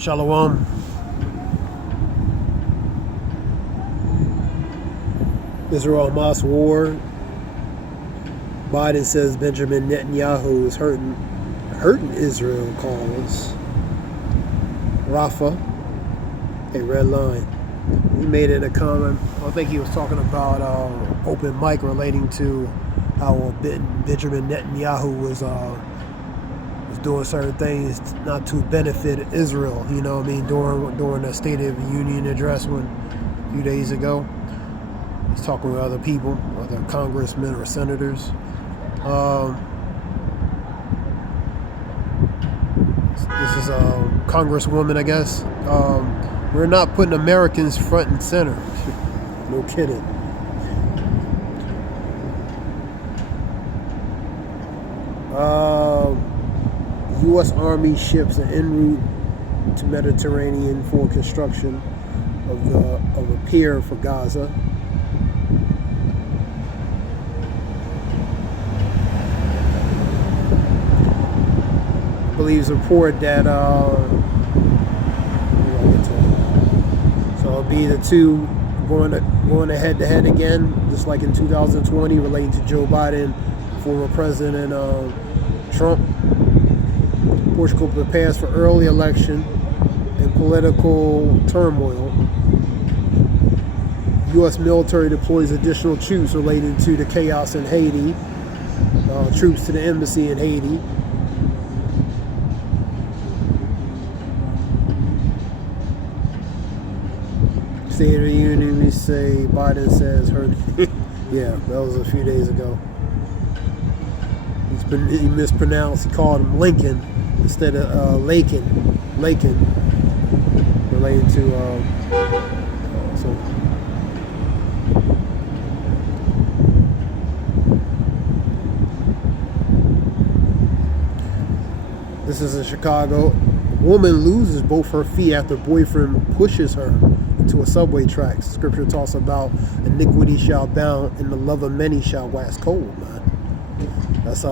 Shalom. Israel-Hamas war. Biden says Benjamin Netanyahu is hurting Israel cause. Rafa, a red line. He made it a comment. I think he was talking about open mic relating to how Benjamin Netanyahu was doing certain things not to benefit Israel. You know what I mean? During the State of the Union address a few days ago. He's talking with other people, other congressmen or senators. This is a congresswoman, I guess. We're not putting Americans front and center. No kidding. U.S. Army ships are en route to Mediterranean for construction of a pier for Gaza. Believes report that so it'll be the two going head to head again, just like in 2020, relating to Joe Biden, former President Trump. Portugal prepares for early election and political turmoil. U.S. military deploys additional troops relating to the chaos in Haiti. Troops to the embassy in Haiti. State of the Union, we say Biden says her. Yeah, that was a few days ago. He mispronounced. He called him Lincoln instead of Lakin, related to so. This is in Chicago. A woman loses both her feet after boyfriend pushes her into a subway tracks. Scripture talks about iniquity shall abound and the love of many shall wax cold, man. That's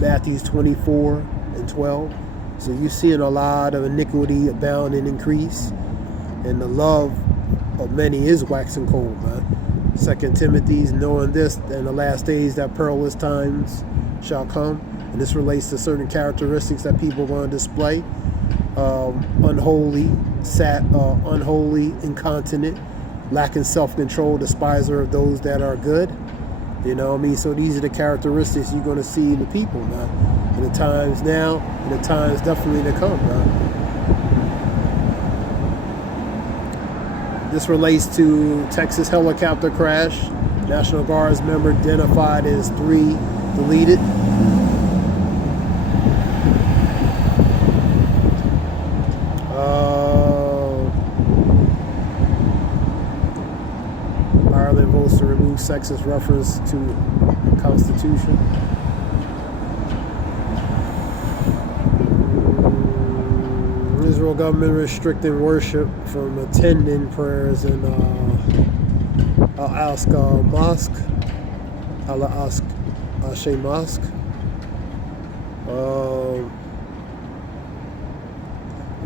Matthew 24:12. So you're seeing a lot of iniquity abound and increase, and the love of many is waxing cold, man. 2 Timothy's knowing this, in the last days that perilous times shall come. And this relates to certain characteristics that people are going to display. Unholy, incontinent, lacking self-control, despiser of those that are good. You know what I mean? So these are the characteristics you're going to see in the people, man. In the times now, and the times definitely to come, man. This relates to Texas helicopter crash. National Guards member identified as 3 deleted. Ireland votes to remove sexist reference to the Constitution. Israel government restricting worship from attending prayers in Al-Aqsa Mosque. Al-Aqsa Mosque.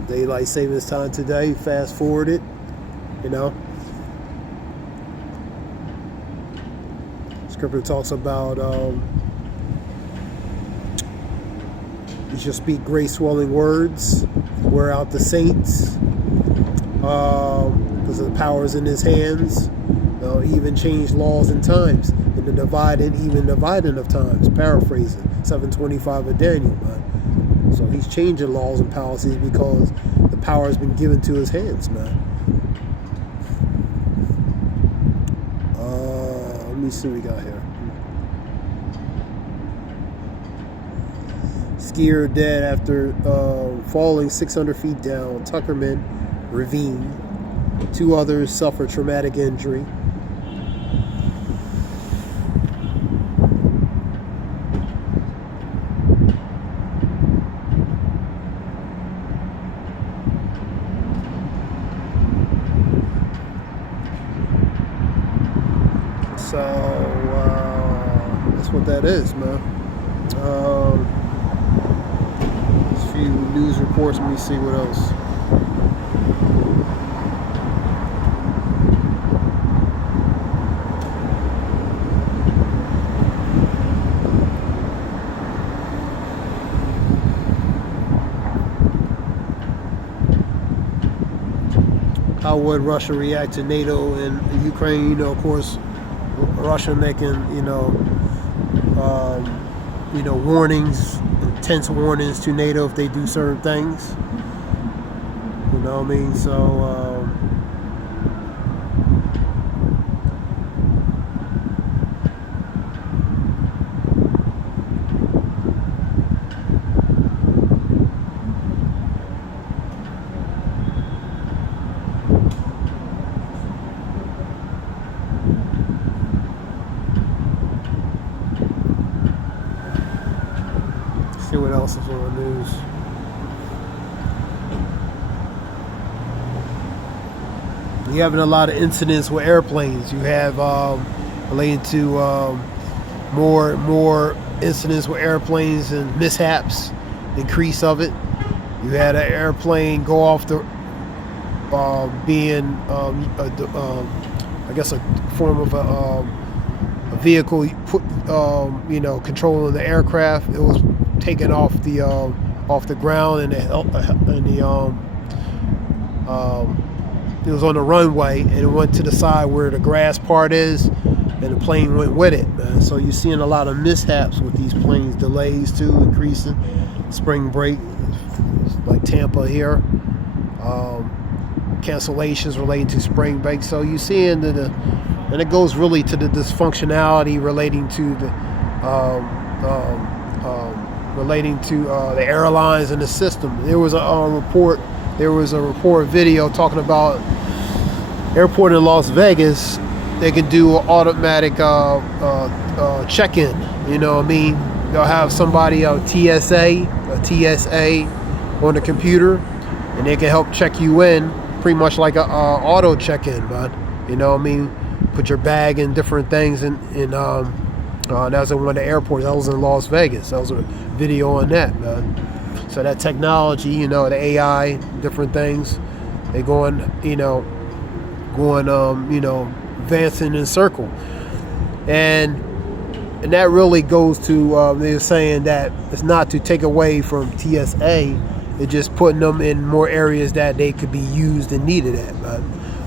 Daylight savings time today. Fast forward it, you know. Scripture talks about you should speak grace-swelling words, wear out the saints, because the power is in his hands. Even change laws and times, in the dividing of times. Paraphrasing 7:25 of Daniel, man. So he's changing laws and policies because the power has been given to his hands, man. Let me see what we got here. Skier dead after falling 600 feet down Tuckerman Ravine. 2 others suffered traumatic injury. So that's what that is, man. A few news reports. Let me see what else. How would Russia react to NATO and Ukraine? You know, of course, Russia making warnings, intense warnings to NATO if they do certain things. You know what I mean? So see what else is on the news. You're having a lot of incidents with airplanes. You have related to more incidents with airplanes and mishaps, increase of it. You had an airplane go off the I guess a form of a vehicle put controlling the aircraft. It was taken off the ground, and it was on the runway, and it went to the side where the grass part is, and the plane went with it, man. So you're seeing a lot of mishaps with these planes, delays too, increasing. Spring break, like Tampa here, cancellations relating to spring break. So you're seeing and it goes really to the dysfunctionality relating to the airlines and the system. There was a report video talking about airport in Las Vegas. They can do an automatic check-in. You know what I mean? They'll have somebody TSA on the computer, and they can help check you in, pretty much like a auto check-in, man. You know what I mean? Put your bag and different things in that was in one of the airports. That was in Las Vegas. That was a video on that, man. So that technology, the AI, different things, they going, advancing in circle. And that really goes to, they're saying that it's not to take away from TSA, it's just putting them in more areas that they could be used and needed at, man.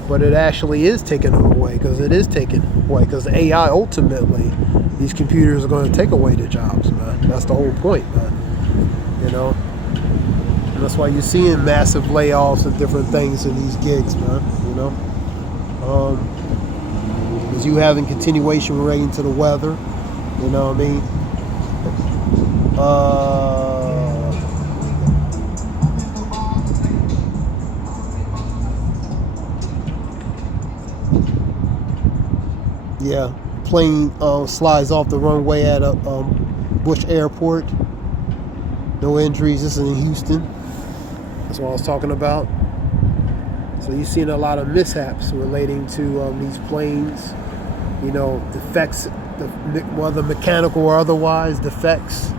But it actually is taking them away, because it is taking away, because AI, ultimately, these computers are going to take away the jobs, man. That's the whole point, man. And that's why you're seeing massive layoffs and different things in these gigs, man. Because you having continuation relating to the weather, you know what I mean? Yeah, plane slides off the runway at a Bush Airport. No injuries. This is in Houston. That's what I was talking about. So you're seeing a lot of mishaps relating to these planes. Defects, whether mechanical or otherwise, defects.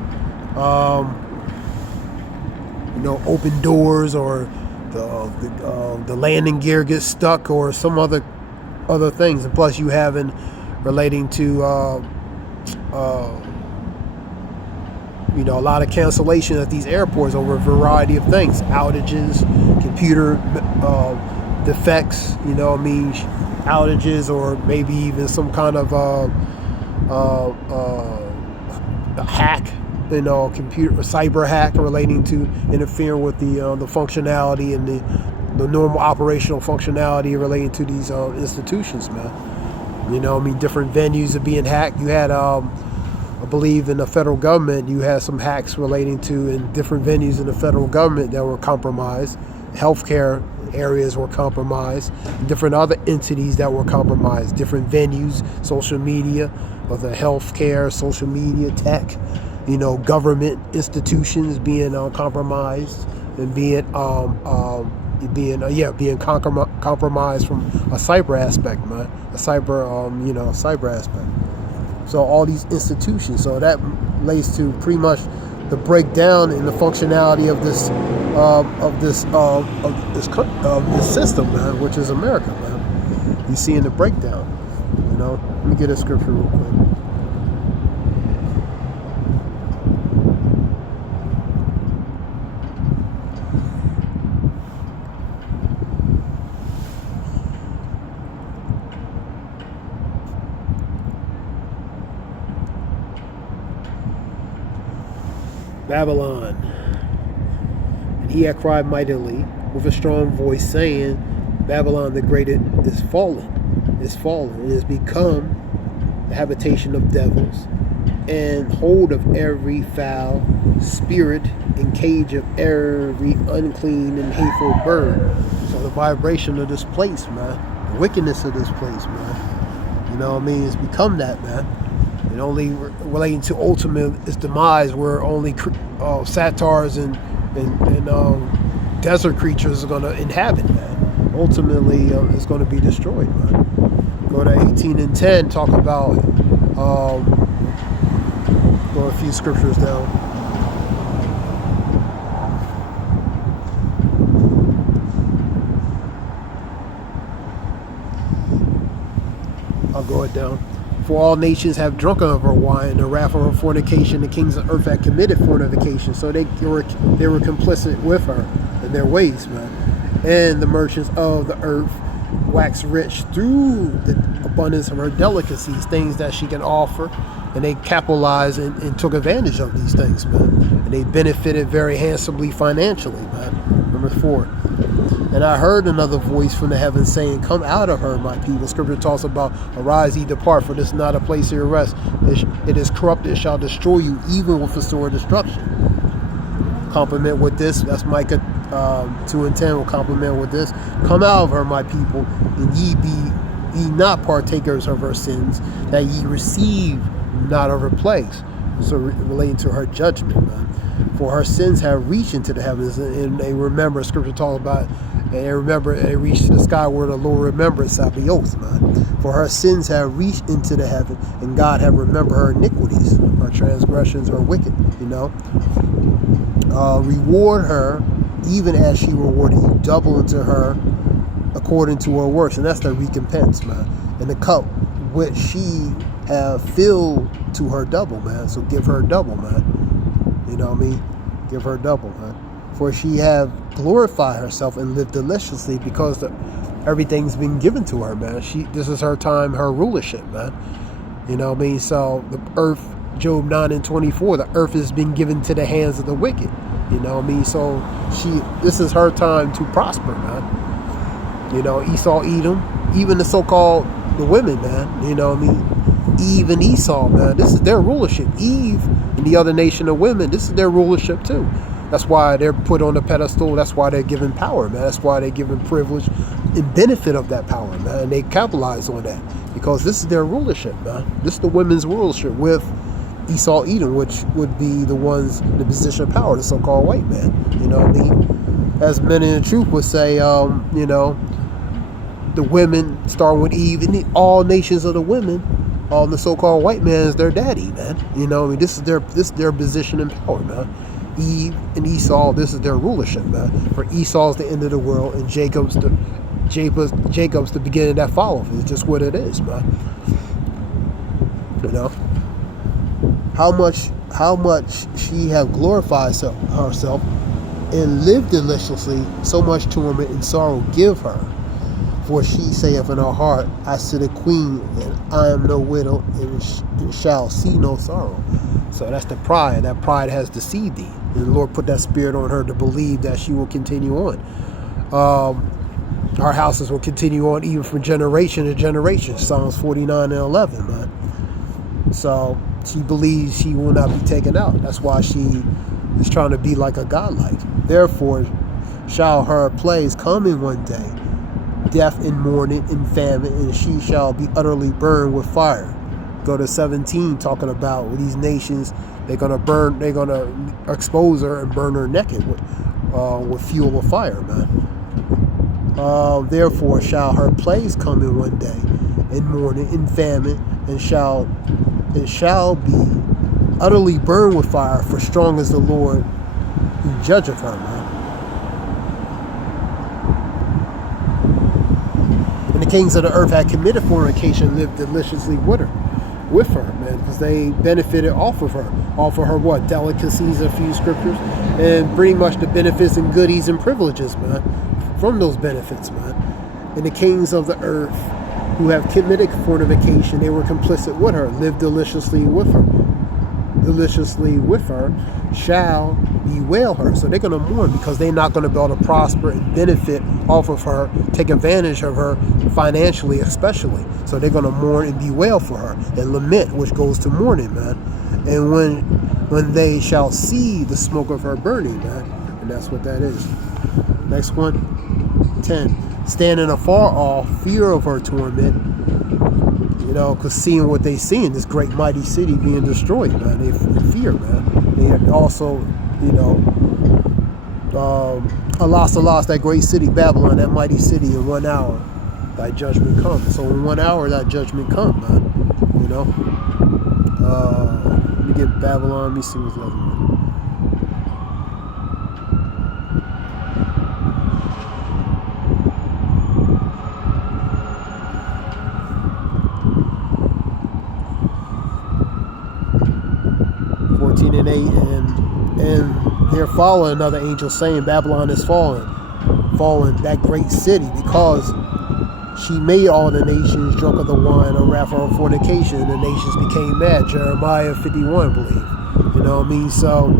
Open doors, or the landing gear gets stuck, or some other things. And plus, you having relating to a lot of cancellation at these airports over a variety of things, outages, computer defects, outages, or maybe even some kind of a hack, computer, a cyber hack relating to interfering with the functionality and the normal operational functionality relating to these institutions, man. Different venues are being hacked. You had I believe in the federal government, you had some hacks relating to in different venues in the federal government that were compromised. Healthcare areas were compromised. Different other entities that were compromised. Different venues, social media, whether healthcare, social media, tech, government institutions being compromised and being compromised from a cyber aspect, man. A cyber aspect. So all these institutions, so that relates to pretty much the breakdown in the functionality of this of this system, man, which is America, man. You see in the breakdown. You know, let me get a scripture real quick. Babylon. And he had cried mightily with a strong voice, saying, Babylon the Great is fallen, it has become the habitation of devils, and hold of every foul spirit, and cage of every unclean and hateful bird. So the vibration of this place, man, the wickedness of this place, man, you know what I mean, it's become that, man. And only relating to ultimate its demise, where only satyrs and desert creatures are going to inhabit that. Ultimately, it's going to be destroyed, man. Go to 18:10, talk about, go a few scriptures down. I'll go it down. For all nations have drunken of her wine, the wrath of her fornication. The kings of earth had committed fornication, so they were complicit with her in their ways, man. And the merchants of the earth waxed rich through the abundance of her delicacies, things that she can offer, and they capitalized and took advantage of these things, man. And they benefited very handsomely financially, man. Number 4. And I heard another voice from the heavens saying, Come out of her, my people. Scripture talks about, Arise, ye depart, for this is not a place of your rest. It is corrupt, it shall destroy you, even with the sword of destruction. Complement with this, that's Micah 2:10 will complement with this. Come out of her, my people, and ye be not partakers of her sins, that ye receive not of her plagues. So relating to her judgment, man. For her sins have reached into the heavens, and they remember, scripture talks about, and they remember, they reached to the sky where the Lord remembers Sabaoth, man. For her sins have reached into the heaven, and God have remembered her iniquities, her transgressions, her wicked, you know. Reward her, even as she rewarded you, double unto her according to her works. And that's the recompense, man. And the cup which she have filled to her double, man. So give her double, man. You know what I mean? Give her double, man. For she have glorified herself and lived deliciously, because everything's been given to her, man. This is her time, her rulership, man. You know what I mean? So the earth, Job 9:24, the earth has been given to the hands of the wicked. You know what I mean? So this is her time to prosper, man. You know, Esau, Edom, even the so-called the women, man. You know what I mean? Eve and Esau, man. This is their rulership. Eve and the other nation of women, this is their rulership too. That's why they're put on the pedestal. That's why they're given power, man. That's why they're given privilege and benefit of that power, man. And they capitalize on that because this is their rulership, man. This is the women's rulership with Esau, Edom, which would be the ones in the position of power, the so-called white man. You know what I mean? As men in the truth would say, you know, the women, starting with Eve, and all nations of the women, all the so-called white man is their daddy, man. You know, I mean, this is their position and power, man. Eve and Esau, this is their rulership, man. For Esau's the end of the world, and Jacob's the beginning that followeth. It's just what it is, man. You know, how much she have glorified herself and lived deliciously, so much torment and sorrow give her. For she saith in her heart, I sit a queen, and I am no widow, and shall see no sorrow. So that's the pride. That pride has deceived thee. And the Lord put that spirit on her to believe that she will continue on. Our houses will continue on even from generation to generation. Psalms 49:11, man. So she believes she will not be taken out. That's why she is trying to be like a godlike. Therefore shall her plagues come in one day, death and mourning and famine, and she shall be utterly burned with fire. Go to 17, talking about these nations, they're gonna expose her and burn her naked with fuel of fire, man. Therefore shall her plagues come in one day, in mourning, in famine, and shall be utterly burned with fire. For strong is the Lord who judgeth her, man. kings of the earth had committed fornication, lived deliciously with her, man, because they benefited off of her what? Delicacies, a few scriptures, and pretty much the benefits and goodies and privileges, man, from those benefits, man. And the kings of the earth who have committed fornication, they were complicit with her, lived deliciously with her, shall bewail her. So they're going to mourn because they're not going to be able to prosper and benefit off of her, take advantage of her financially especially. So they're going to mourn and bewail for her and lament, which goes to mourning, man. And when they shall see the smoke of her burning, man. And that's what that is. Next one, 10. Standing afar off, fear of her torment. You know, because seeing what they see in this great mighty city being destroyed, man, they fear, man. They also, you know, alas, that great city, Babylon, that mighty city, in 1 hour, thy judgment comes. So in 1 hour, that judgment comes, man. You know. Let me get Babylon. Let me see what's the other one. 14 and 8, and there followed another angel saying, Babylon is fallen, that great city, because she made all the nations drunk of the wine of wrath of her fornication, and the nations became mad. Jeremiah 51, I believe. You know what I mean? So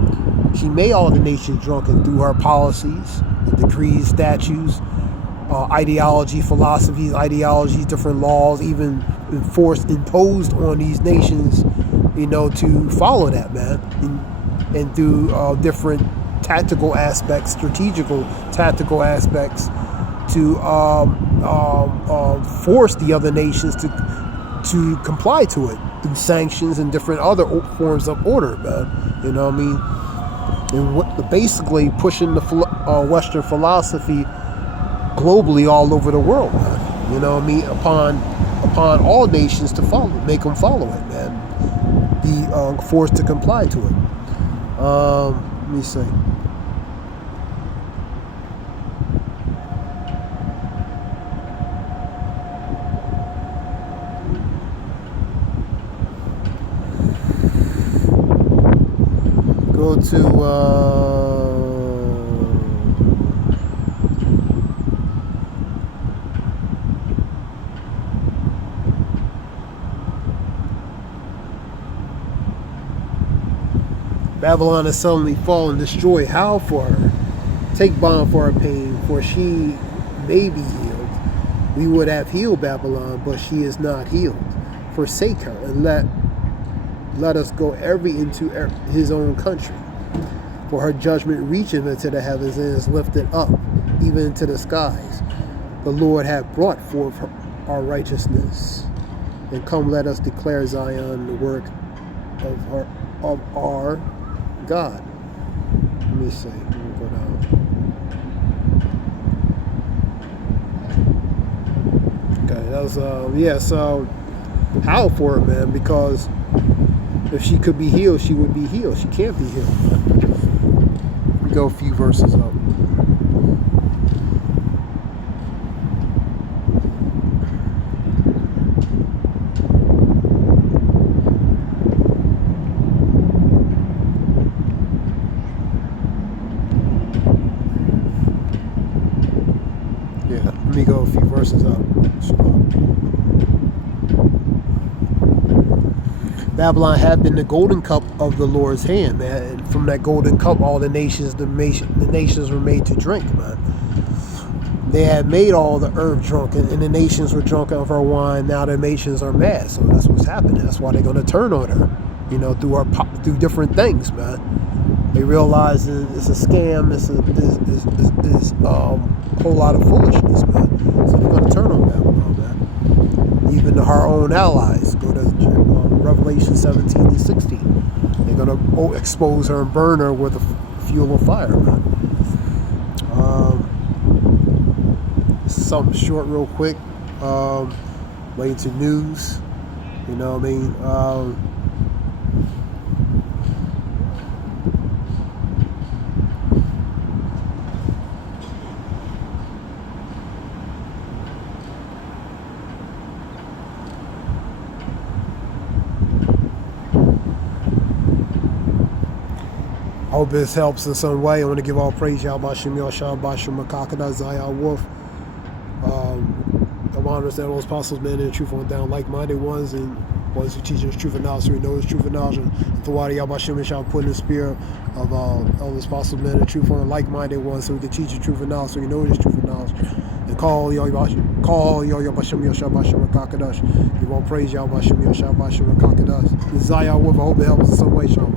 she made all the nations drunken through her policies, the decrees, statutes, ideology, philosophies, different laws, even imposed on these nations, you know, to follow that, man, and through different tactical aspects, strategical tactical aspects, to force the other nations to comply to it through sanctions and different other forms of order, man. You know what I mean? And basically pushing the Western philosophy globally all over the world, man. You know what I mean? Upon all nations to follow, make them follow it, man. Be forced to comply to it. Let me see. Go to Babylon is suddenly fallen, destroyed. Howl for her. Take balm for her pain, for she may be healed. We would have healed Babylon, but she is not healed. Forsake her, and let us go every into his own country. For her judgment reacheth into the heavens and is lifted up, even into the skies. The Lord hath brought forth our righteousness. And come, let us declare Zion the work of our God. Let me see. Let me go down. Okay, that was so howl for her, man, because if she could be healed, she would be healed. She can't be healed, man. Let me go a few verses up. Let me go a few verses up. Babylon had been the golden cup of the Lord's hand, man. And from that golden cup, all the nations were made to drink, man. They had made all the earth drunk, and the nations were drunk of her wine. Now the nations are mad. So that's what's happening. That's why they're going to turn on her, you know, through different things, man. They realize it's a scam. It's a whole lot of foolishness, man. So they're going to turn on Babylon, man. Even her own allies. Go to Revelation 17 and 16. They're going to expose her and burn her with a fuel of fire, man. Something short, real quick. Way into news. You know what I mean? I hope this helps in some way. I want to give all praise, Yahbashim Yashab Bashim Makakada Zaya Wolf. I want to understand those apostles, men, and truth on down, like-minded ones, and ones who teach us truth and knowledge, so we know it's truth and knowledge. And the Wadi Yahbashim shall put in the spirit of all those apostles, men, and truth on like-minded ones, so we can teach the truth and knowledge, so we know it's truth and knowledge. And call Yahbashim Yashab Bashim Makakadash. Give all praise, Yahbashim Yashab Bashim Makakadash. Zaya Wolf, I hope it helps in some way, Shalom.